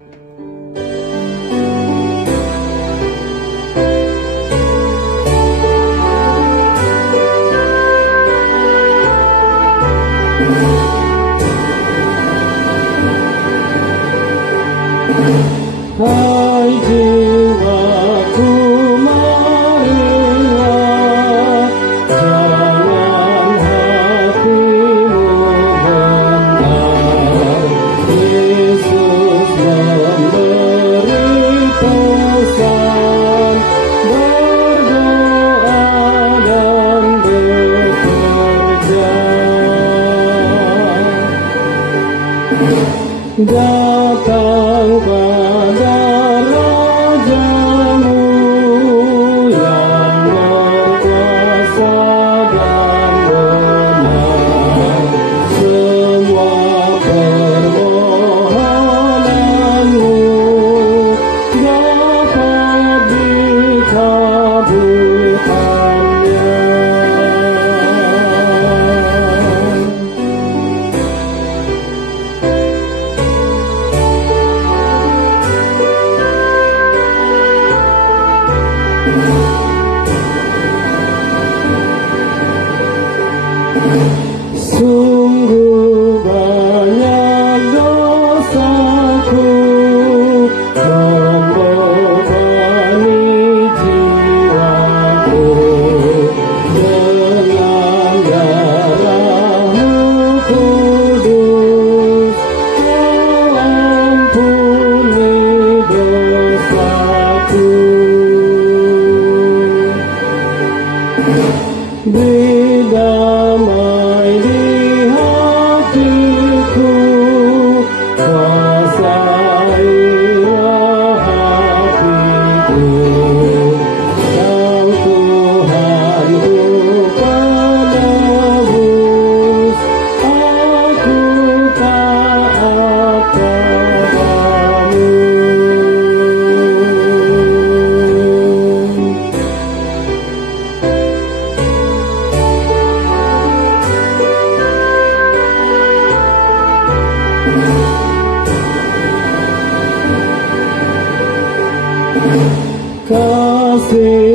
Hai jiwaku, marilah, jangan hatimu gentar. Yesus memberi pesan, berdoa dan bekerja. Datang pada Rajamu yang berkuasa dan benar. Semua permohonanmu dapat dikabulkannya. Sungguh banyak dosaku membebani jiwaku, dengan darah-Mu kudus Kau ampuni dosaku. Berdamai di hatiku, kuasailah hatiku. Kau Tuhanku penebus, aku taat padamu. Kasih